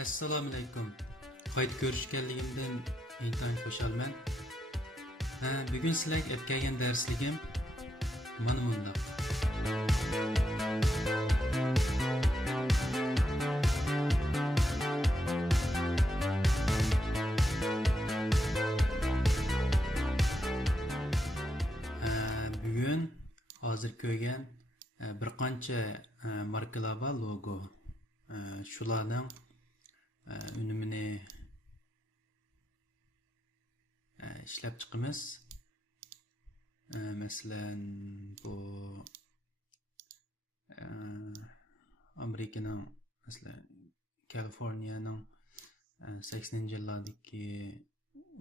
Assalomu alaykum. Qayt ko'rishganligimdan intayin xushalman. Bugun sizlarga olib kelgan darsligim mana bunda. Bugun hozir ko'rgan bir qancha markalar bor, logo. Shularning unumini ishlab chiqamiz. Masalan, bu Amerikaning, masalan, Kaliforniyaning 80-yillardagi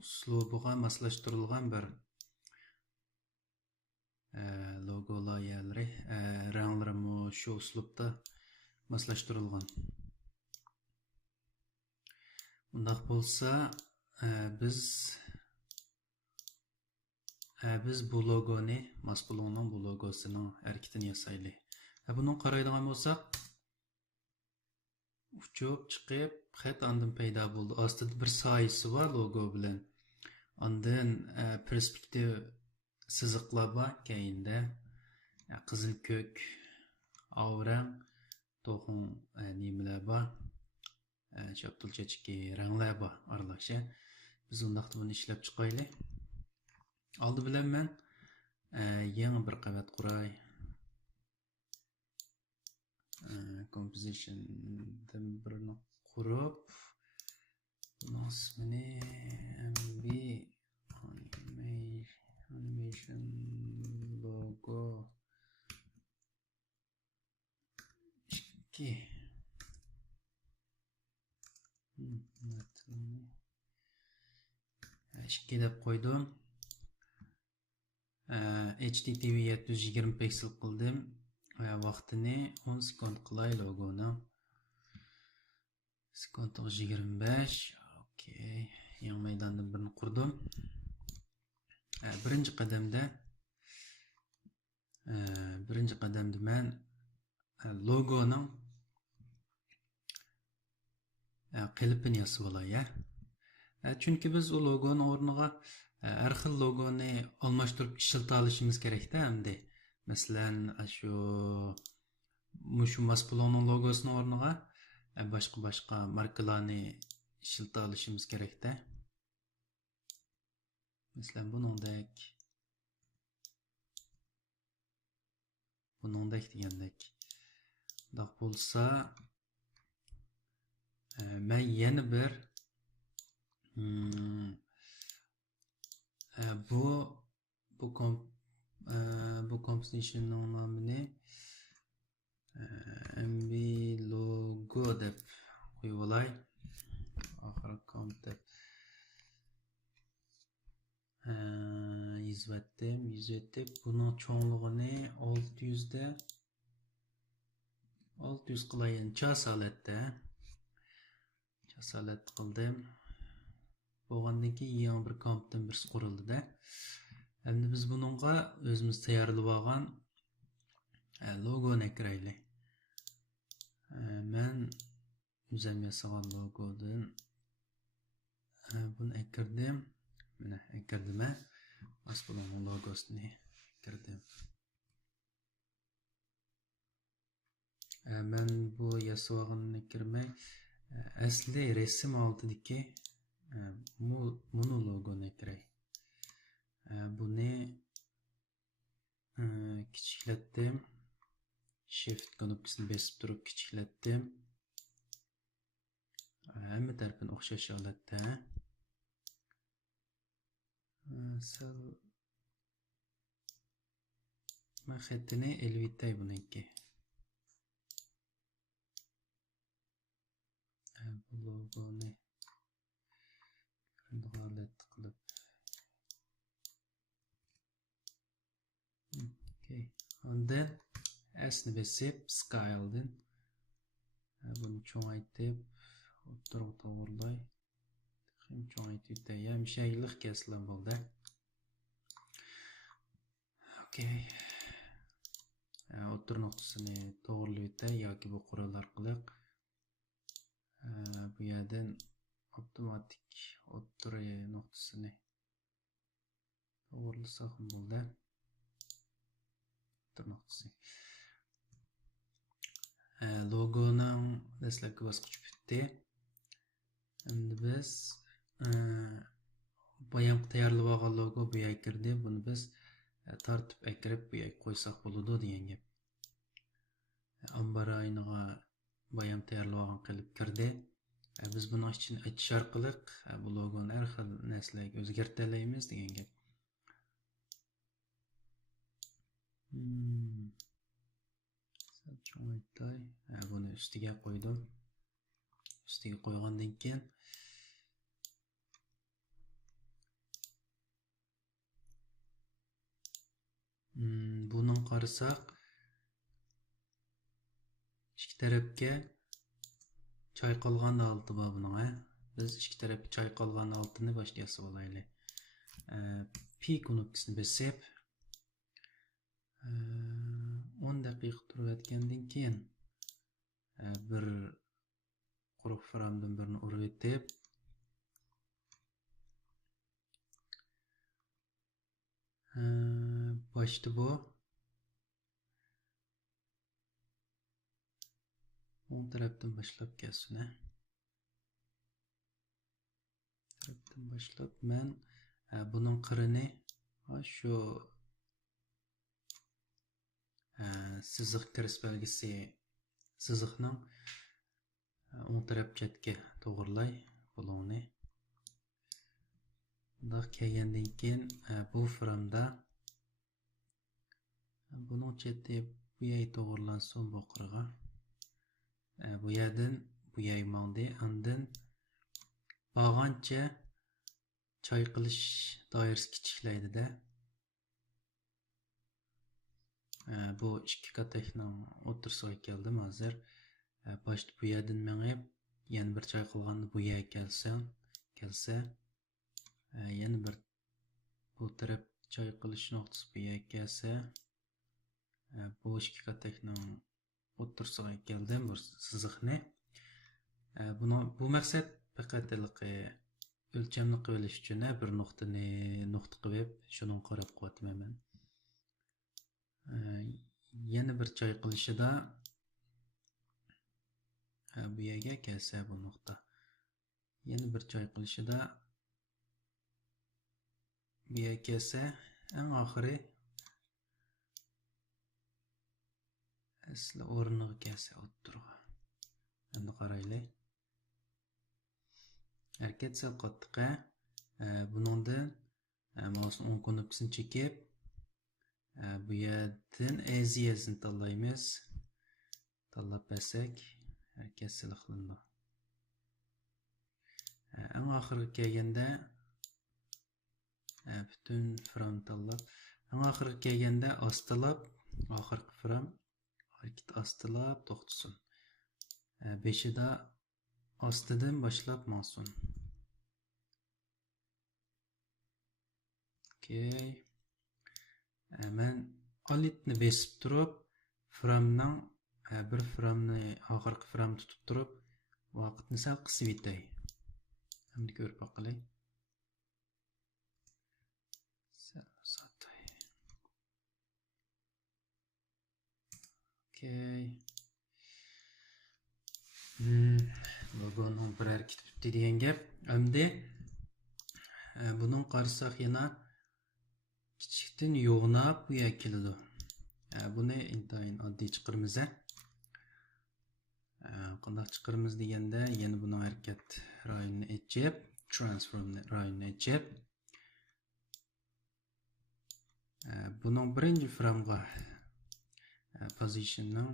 uslubiga moslashtirilgan bir logolar yerlari, ranglari shu uslubda moslashtirilgan. Undaq bo'lsa, biz bu logoni, Masbulonning bu logosining harakatini yasaylik. Buni qaraydigan bo'lsak, uchib chiqib, xat andin paydo bo'ldi. Ostida bir soyasi bor logo bilan. Ondan perspektiv siziqlar bor, keyinda qizil ko'k, ovrang, to'xin nimalar bor. Chaptulchachki ranglar bor aralash. Biz undaqda buni ishlab chiqaylik. Oldi bilan men yangi bir qavat quray. Composition'dan birini qurib, buning ismini MB animation logo 2 deb qo'ydim. HTTP 720 piksel qildim. Vaqtini 10 sekund qilay logoni. Sekund 25. Okey. Yangi maydondan birini qurdim. Birinchi qadamda men logoning qilipini yasab olay. Chunki biz o logoni o'rniga har xil logoni almashtirib ishilta olishimiz kerakda endi. Masalan, shu Masbulonning logosini o'rniga boshqa markalarni ishilta olishimiz kerakda. Masalan, buningdek degandek. Undaq bo'lsa, men yana bir bu compositionning nomini MB logo deb qo'yib olay. Oxiri komp deb yozib buning cho'nglig'ini 600 qilayin. Chasolatda qildim. Bo'lgandan keyin yangi bir kompdan birisi qurildi-da. Endi biz buningga o'zimiz tayyorlab olgan logoni kiraylik. Men o'zim yasagan logodan buni kirdim. Mana kirdim. Masbulonning logosini kirdim. Men bu yasaganni kirmay asli resim oldidagi monologoni kiray. Buni kichiklatdim. Shift knopkasini bosib turib kichiklatdim. Hamma tarafini o'xshash holatda. Men xatini elvitay buniki. Bu logoni holat qilib. Okay. Ondan asni besib scale'dan buni cho'ngaytib to'g'rilay. Ham cho'ngaytib ham shayliq keslan bo'ldi. Okay. O'tir nuqtasini to'g'rilaydi yoki bu qurol orqali bu yerden avtomatik o'ttira nuqtasini to'g'rilasak bo'ldi. O'ttira nuqtasi. Logoning dastlabki bosqichi bitdi. Endi biz boyam tayyorlab olgan logo bu yerga kirdi. Buni biz tartib akirib bu yerga qo'ysak bo'ladi degan gap. Ambar ayniga boyam tayyorlab olgan qilib kirdi. Biz buning uchun aytish orqali bu logoni har xil narsalarga o'zgartira olamiz degan gap. Buni ustiga qo'ydim. Ustiga qo'ygandan keyin buning qarasak ikki tarafga chayqalgan olti bor buning. Biz ikki tarafga chayqalgan oltini boshlayasib olaylik. P knopkasini bosib 10 daqiqa turib o'tgandan keyin bir quruq framdan birini urib o'tib boshda bu o'ng tarafdan boshlab kelsin. Tarafdan boshlab men buning qirini shu siziq kirish belgisi siziqning o'ng taraf chetga to'g'rilay bulongni. Bunday kelgandan keyin bu framda buning cheti bu yerga to'g'rilansin bu qirg'a. Bu yerdan bu yerga mangdi. Andin bag'ancha chayqilish doirasi kichiklaydi-da. Bu ikki katakning o'rtasiga keldim hozir. Boshda bu yerdan mengib, yana bir chayqalganda bu yerga kelsa, yana bir bu taraf chayqalish nuqtasi bu yerga kelsa, bu ikki katakning o'rtasiga keldim bu siziqni. Bu maqsad faqat o'lchamni qilish uchun bir nuqta qilib, shuni qarab qo'yapman. Yana bir chayqalishida bu yerga kelsa bu nuqta. Yana bir chayqalishida bu yerga kelsa, eng oxiri asli o'rniga kelsa o'ttirga. Endi qaraylik. Harakat sal qattiq. Buningdan mousening o'ng knopkasini chekib bu yerdan aziyasini tanlaymiz. Tanlab bersak, harakat sal qilindi. Eng oxiriga kelganda butun fram tanlab, eng oxiriga kelganda ostilab, oxirgi fram harakat ostilab to'xtasin. Beshida ostidan boshlab mangsin. Okay. Men alitni besib turib, framning bir framni oxirgi fram tutib turib, vaqtni sal qisib etay. Endi ko'rib baqilay. Satay. Okay. Logoning bir harakat bitdi degan gap. Endi buning qarasak yana kichikdan yo'g'nab bu yerga keladi. Buni intayin oddiy chiqirmiz. Qanday chiqirmiz deganda, yana buning harakat rayonini echib, transform rayonini echib, buning birinchi framga positionning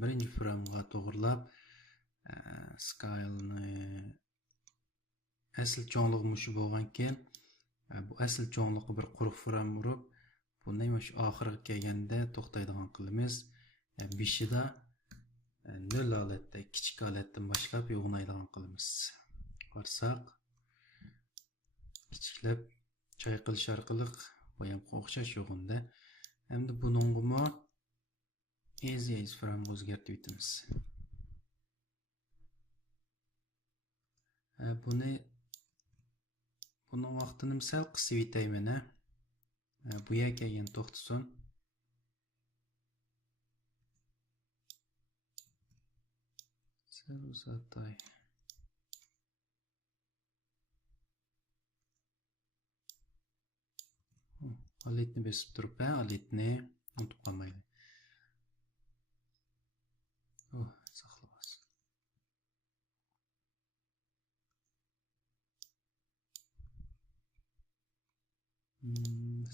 birinchi framga to'g'rilab scale'ni asl cho'nlig'i mush bo'lgan keyin bu asl cho'nlig'i bir quruq fram urib, buni mush oxiriga kelganda to'xtaydigan qilamiz. Beshida nol holatda, kichik holatdan boshlab yo'g'naydigan qilamiz. Qarsak, kichiklab chayqalish orqali boyamga o'xshash yo'g'inda. Endi buningmi easy fram o'zgartirib etamiz. Bunun vaqtini misal qısıb etəyim. Bu yerga kelgan to'xtasin. Sal uzatay. Alitni besib turib, alitni unutib qolmaylik. Saqlab olsin.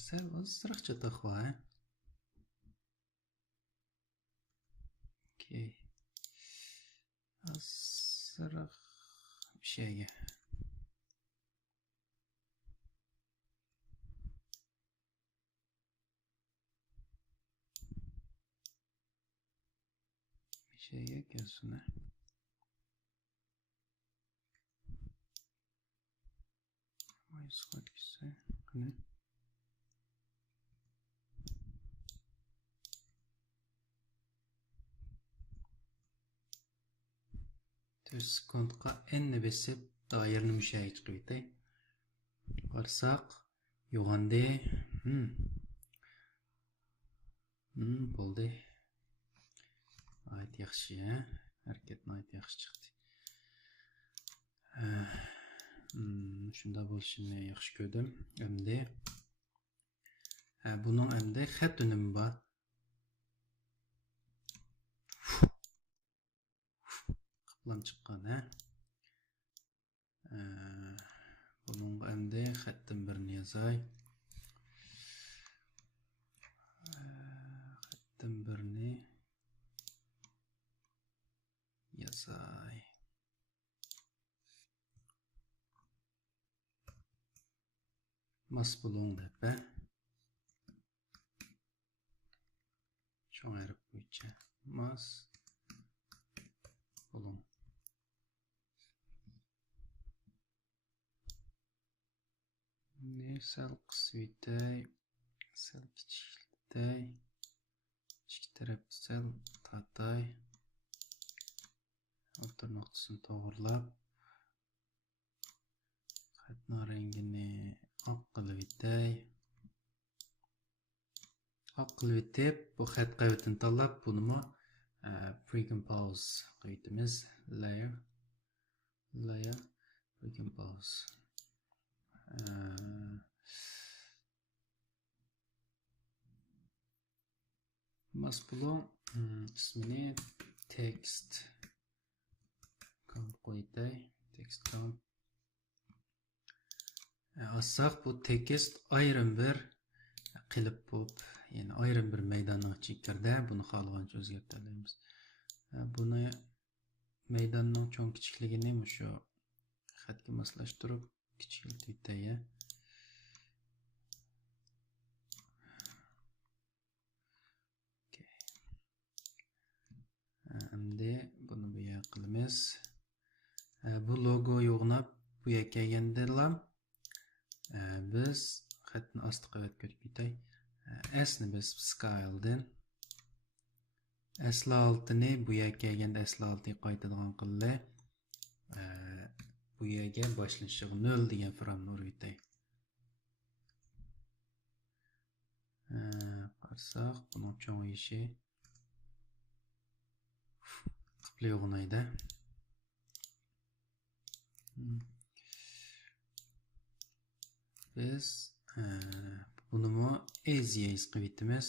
Sal ozroqcha taqva. Okay. Ozroq bir şeyga. Şeyga kelsin. Mayısqat gitse. Qani. 4 sekundga n besib doirani mushaga chiqib ketay. Qarasaq, yo'g'andi. Bo'ldi. Ayt yaxshi, harakatni ayt yaxshi chiqdi. Shunda bo'lishini yaxshi ko'rdim. Endi buning endi xat unumi bor. Qaplam chiqqan, buning endi xatdan birini yozay. Xatdan birini yozay. Mas bulun deb, Çoğun әріп bo'yicha mas bulun. Ne sal qisvitay, sal kichiklikday, ichki taraf sal tatay, o'rta nuqtasini to'g'rilab, xatning rangini oq qilib etay. Oq qilib etib, bu xat qavatini tanlab, buni pre-compose qilamiz. Layer, pre-compose. Mas bulun ismini text qo'yday. Text count. Assaq bu text ayrim bir qilib bo'lib, ya'ni ayrim bir maydonning chekkarda buni xohlagancha o'zgartiramiz. Buni maydonning cho'ng kichikligini shu xatga moslashtirib kichiklaytay. Endi buni bu yerga qilamiz. Bu logo yo'qnab bu yerga kelganda biz xatni osti qavat ko'rib ketay. S'ni biz scale'dan S6ni bu yerga kelganda S6ni qaytadigan qilib, bu yerga boshlanishiga 0 degan framni urib ketay. Qarasak, buning cho'ngishi qipli yo'g'naydi. Biz buni easy qilib etamiz.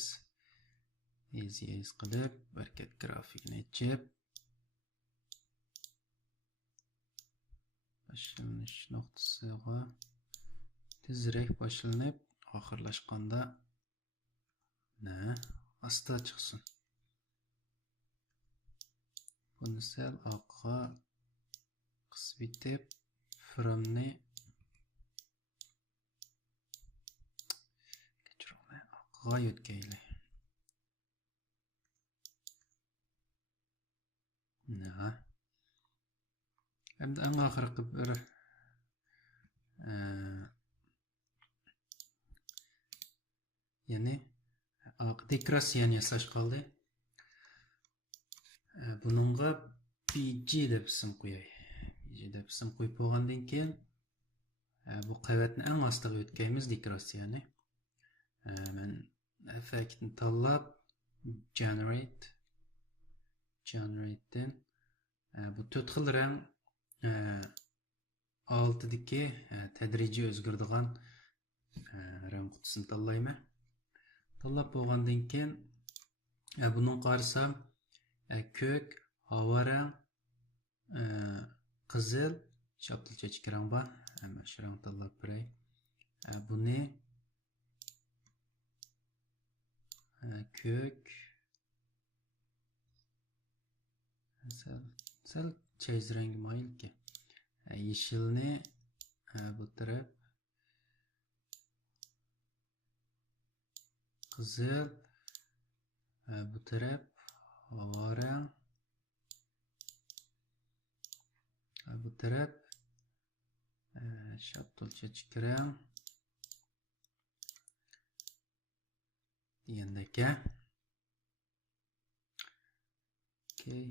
Easy qilib, harakat grafikini ochib, boshlanish nuqtasiga tezroq boshlanib, oxirlashganda asta chiqsin. Buni sal oqqa qisib etib, framni oqqa yo'tkaylik. Endi eng oxirgi bir ya'ni dekorasiyani yasash qoldi. Buningga PG deb ism qo'yay. deb ism qo'yib bo'lgandan keyin bu qavatni eng ostiga o'tkaymiz dekoratsiyani. Men effektni tanlab generate'dan bu 4 xil rang altidagi tadrijiy o'zgaradigan rang qutisini tanlayman. Tanlab bo'lgandan keyin buning qarasam ko'k, havo rang, qizil, shaptilcha ichki rang bor. Mana shu rang tanlab beray. Buni ko'k, sal chayz rangi mayilki. Yeşilni bu taraf, qizil bu taraf, havo rang bu taraf, shaptilcha ichki rang degandek. Okay.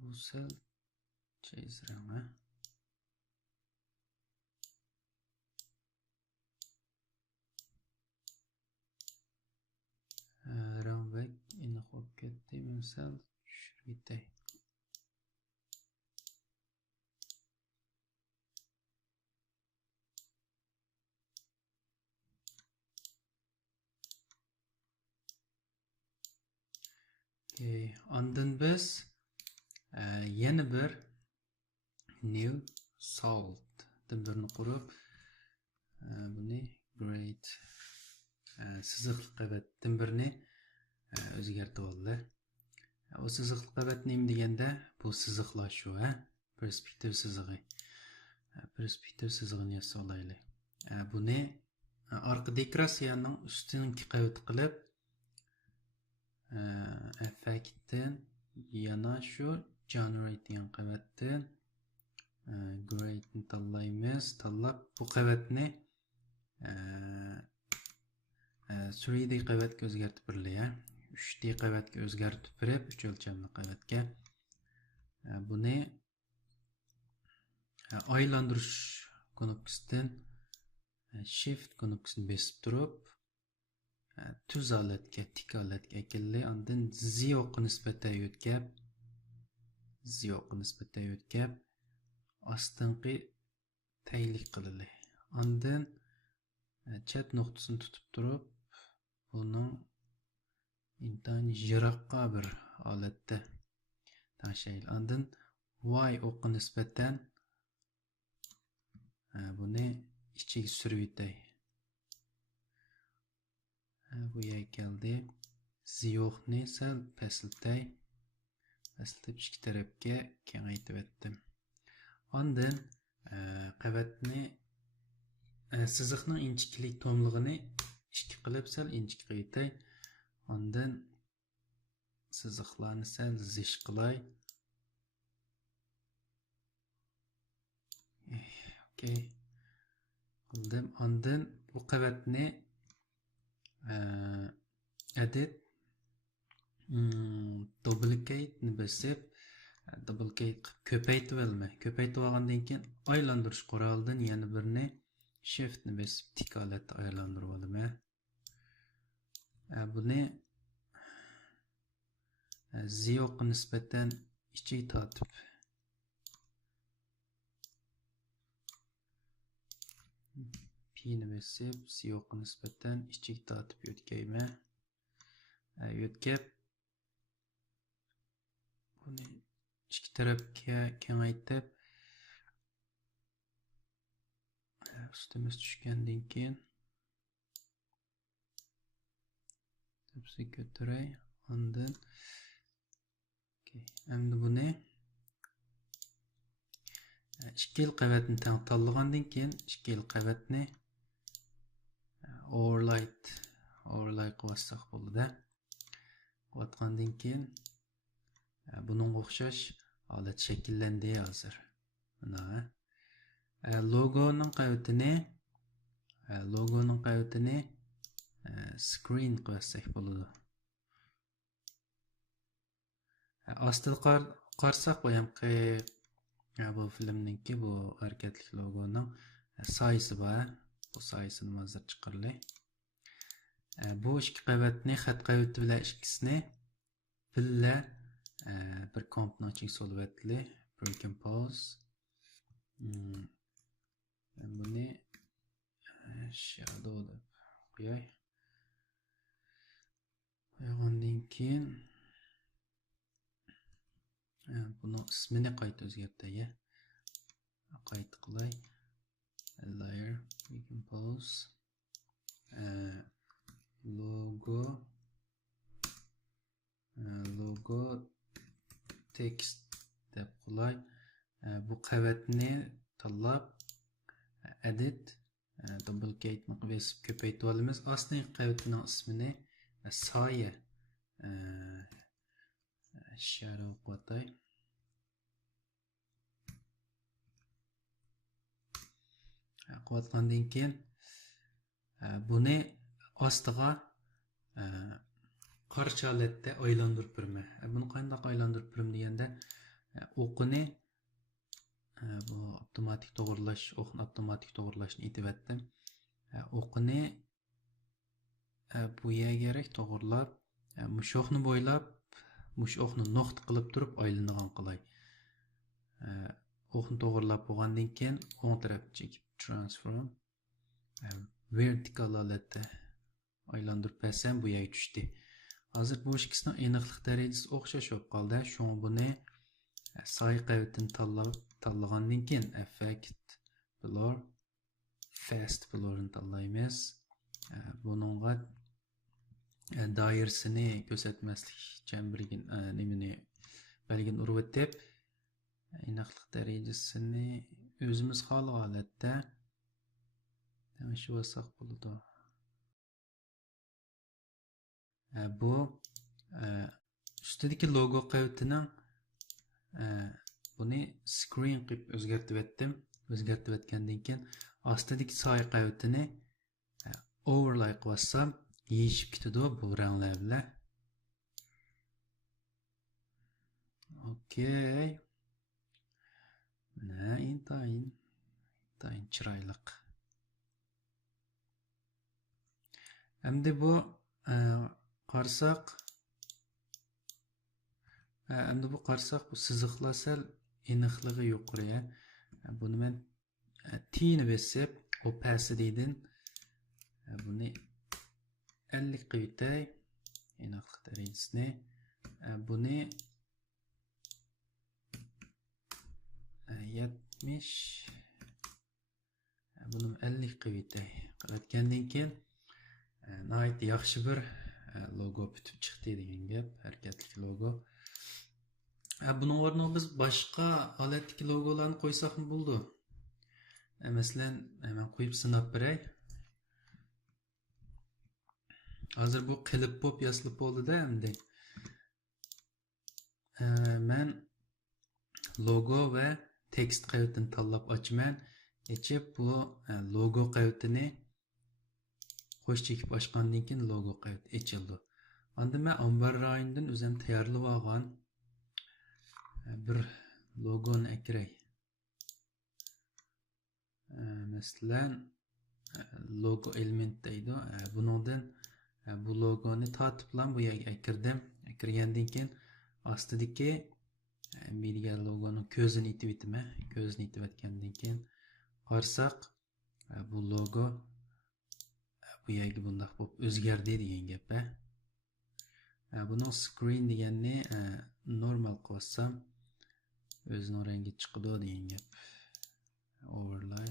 Bu sal chayz rang. Rambek iniq bo'lib ketdi. Misal tushirgitay. Ondan biz yana bir new salt birini qurib buni great siziqli qavatdan birini o'zgartib oldi. O siziqli qavat nima deganda bu siziqlar shu, perspektiv sizig'i. Perspektiv sizig'ini yasab olaylik. Buni orqa dekoratsiyaning ustinki qavat qilib effektdan yana shu generate degan qavatdan greatni tanlaymiz. Tanlab bu qavatni 3D qavatga o'zgartib beriladi. 3D qavatga o'zgartib berib, 3 o'lchamli qavatga buni aylantirish knopkasidan shift knopkasini bosib turib tuz olatga, tik olatga ekilli, ondan ziyoqqa nisbatan yo'tkab, ostinqi taylik qilili. Ondan chat nuqtasini tutib turib, buning intayin yiroqqa bir holatda tashlaylik. Ondan y o'qqa nisbatan buni ichiga surib yutay. Bu yerga keldi. Ziyoqni sal pasaytib ikki tarafga kengaytib etdim. Ondan qavatni siziqning inchiklik tomlig'ini 2 qilib sal inchik qilay. Ondan siziqlarni sal zish qilay. Okay. Qildim. Ondan bu qavatni edit duplicate ni bosib duplicate ko'paytib olma. Ko'paytib olgandan keyin aylantirish qurolidan yana birini shift ni bosib tik holatda aylantirib olaman. Buni ziyoqqa nisbatan ichiga tortib P ni bosib ziyoqqa nisbatan ichiga tortib yo'tkayman. Yo'tkab buni ikki tarafga kengaytib ustimiz tushgandan keyin tepsi ko'taray. Ondan endi buni ikki yil qavatni tanlagandan keyin ikki yil qavatni overlay qilsak bo'ladi. Qilgandan keyin buning o'xshash holat shakllandi hozir. Mana logoning qavatini screen qilsak bo'ladi. Astiga qarsak bu ham bu filmninki bu harakatli logoning soyasi bor. Bu soyasini hozir chiqirli. Bu ikki qavatni xat qavati bilan ikkisini billa bir kompning ichiga solib etli. Broken pause. Buni shadow deb qo'yay. Qo'ygandan keyin buni ismini qayta o'zgartay. Qayta qilay. Layer broken pause. Logo text deb qo'yay. Bu qavatni tanlab edit duplicate ni besib ko'paytirib olamiz. Asli qavatning ismini soya shadow qo'yay. Qo'ygandan keyin buni ostiga qarshi holatda aylantirib turma. Buni qanday aylantirib turim deganda o'qini bu avtomatik to'g'rilashni aytibdim. O'qini bu yerga kerak to'g'rilab, mushoqni bo'ylab, mushoqni nuqta qilib turib aylanadigan qilay. O'qni to'g'rilab bo'lgandan keyin o'ng tarafga chekib transform vertikal holatda aylantirib bersam bu yerga tushdi. Hozir bu ikkisining aniqlik darajasi o'xshash bo'lib qoldi. Shunga buni soy qavatini tanlagandan keyin effect blur fast blurni tanlaymiz. Buningga doirasini ko'rsatmaslik uchun nimani belgini urib o'tib aniqlik darajasini o'zimiz xohlagan holatda shu bo'lsa bo'ladi. Bu ustidagi logo qavatining buni screen qilib o'zgartib etdim. O'zgartib etgandan keyin ostidagi soy qavatini overlay qilsam yeyishib ketadi bu ranglar bilan. Okay. Mana intayin chiroyli. Endi bu qarsak bu siziqlar sal aniqligi yuqori. Buni men T'ni besib opacity'dan buni 50 qilib aniqlik darajasini buni 70 buni 50 qilib qilayotgandan keyin nihoyat yaxshi bir logo bitib chiqdi degan gap, harakatli logo. Buning o'rniga biz boshqa holatdagi logolarni qo'ysak ham bo'ldi. Masalan, men qo'yib sinab beray. Hozir bu qilib pop yasilib bo'ldi-da endi. Men logo va text qavatini tanlab ochaman. Echib bu logo qavatini qo'sh chekib ochgandan keyin logo qavat ochildi. Endi men ambar rayonidan o'zim tayyorlab olgan bir logoni akiray. Masalan, logo element deydi. Buningdan bu logoni tortib bilan bu yerga akirdim. Akirgandan keyin ostidagi bilgan logoning ko'zini itib etaman. Ko'zini itib etgandan keyin qarsak bu logo bu yerga bunday bo'lib o'zgardi degan gap. Buning screen deganni normal qilsam o'zining rangi chiqadi degan gap. Overlay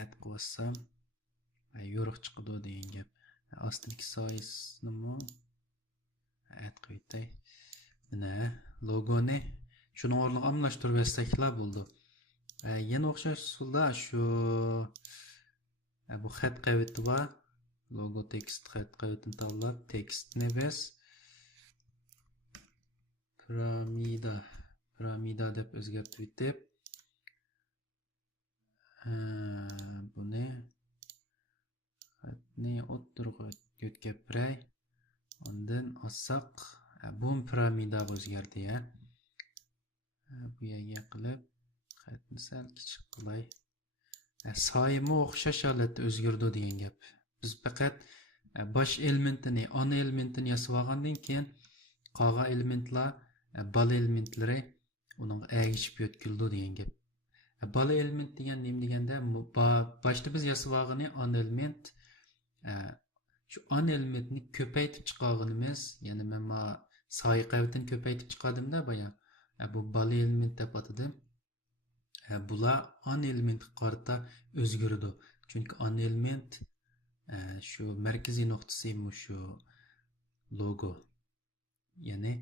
add qilsam yo'riq chiqadi degan gap. Ostidagi soyasini add qilay. Mana logoni shuni o'rniga almashtirib bersaklar bo'ldi. Yana o'xshash usulda shu bu xat qavati bor. Logo text xat qavatini tanlab tekstni biz piramida deb o'zgartirib etib buni xatni o'ttirib o'tkazib beray. Ondan olsak bu piramida o'zgardi ya. Bu yerga qilib xatni sal kichik qilay. Soyimi o'xshash holatda o'zgardi degan gap. Biz faqat bosh elementini, ana elementini yasab olgandan keyin qolgan elementlar, bala elementlari uning ergishib yo'tkildi degan gap. Bala element degan nima deganda, boshda biz yasab olgani ana element, shu ana elementni ko'paytib chiqarganimiz, ya'ni men soy qavatini ko'paytib chiqardimda boya. Bu bala element deb atadim. Bular ana elementga qarata o'zgardi. Chunki ana element shu markaziy nuqtasi shu logo. Ya'ni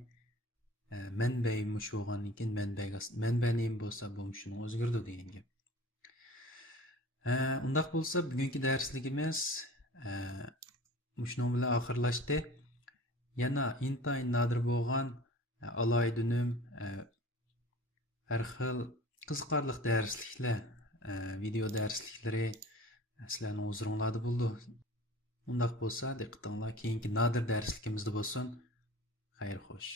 manbai shu bo'lgandan keyin manba nima bo'lsa bu shuni o'zgardi degan gap. Undaq bo'lsa bugungi darsligimiz shuning bilan oxirlashdi. Yana intayin nadir bo'lgan alaydunim har xil qiziqarli darsliklar, video darsliklari sizlarning huzuringlarda bo'ldi. Undaq bo'lsa diqqatinglar keyingi nadir darsligimizda bo'lsin. Xayr xo'sh.